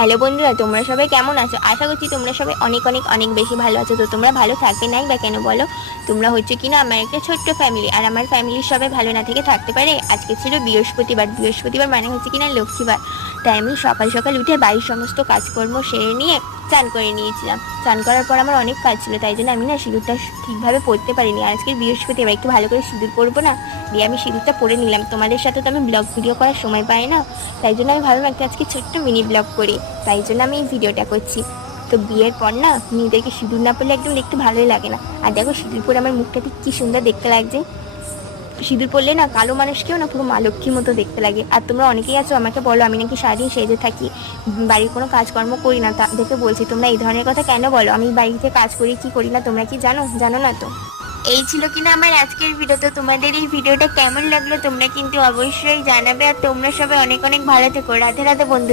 Hello বন্ধুরা, তোমরা সবাই কেমন আছো? আশা করছি তোমরা সবাই অনেক অনেক অনেক বেশি ভালো আছো। তো তোমরা ভালো থাকবে নাই বা কেন বলো? তোমরা হচ্ছে কিনা আমার একটা ছোট্ট ফ্যামিলি, আর আমার ফ্যামিলির সবাই ভালো না থেকে থাকতে পারে? আজকে ছিল বৃহস্পতিবার। বৃহস্পতিবার মানে হচ্ছে কিনা লক্ষ্মীবার। তাই আমি সকাল সকাল উঠে বাড়ির সমস্ত কাজকর্ম সেরে নিয়ে চান করে নিয়েছিলাম। চান করার পর আমার অনেক কাজ ছিল, তাই জন্য আমি না সিঁদুরটা ঠিকভাবে পরতে পারিনি। আর আজকে বৃহস্পতিবার, একটু ভালো করে সিঁদুর পরবো না, দিয়ে আমি সিঁদুরটা পরে নিলাম। তোমাদের সাথে তো আমি ব্লগ ভিডিও করার সময় পাই না, তাই জন্য আমি ভাবলাম একটা আজকে ছোট্ট মিনি ব্লগ করি, তাই জন্য আমি এই ভিডিওটা করছি। তো বিয়ের পর না মেয়েদেরকে সিঁদুর না পরলে একদম দেখতে ভালোই লাগে না। আর দেখো সিঁদুর পরে আমার মুখটা ঠিক কি সুন্দর দেখতে লাগছে। সিঁদুর পরলে না কালো মানুষকেও না পুরো মা লক্ষ্মীর মতো দেখতে লাগে। আর তোমরা অনেকেই আছো আমাকে বলো আমি নাকি সারাদিন সেজে থাকি, বাড়ির কোনো কাজকর্ম করি না। তা দেখে বলছি, তোমরা এই ধরনের কথা কেন বলো? আমি বাড়িতে কাজ করি কি করি না তোমরা কি জানো? জানো না তো। এই ছিল কিনা আমার আজকের ভিডিও। তো তোমাদের এই ভিডিওটা কেমন লাগলো তোমরা কিন্তু অবশ্যই জানাবে। আর তোমরা সবাই অনেক অনেক ভালো থেকো। রাধে রাধে বন্ধু।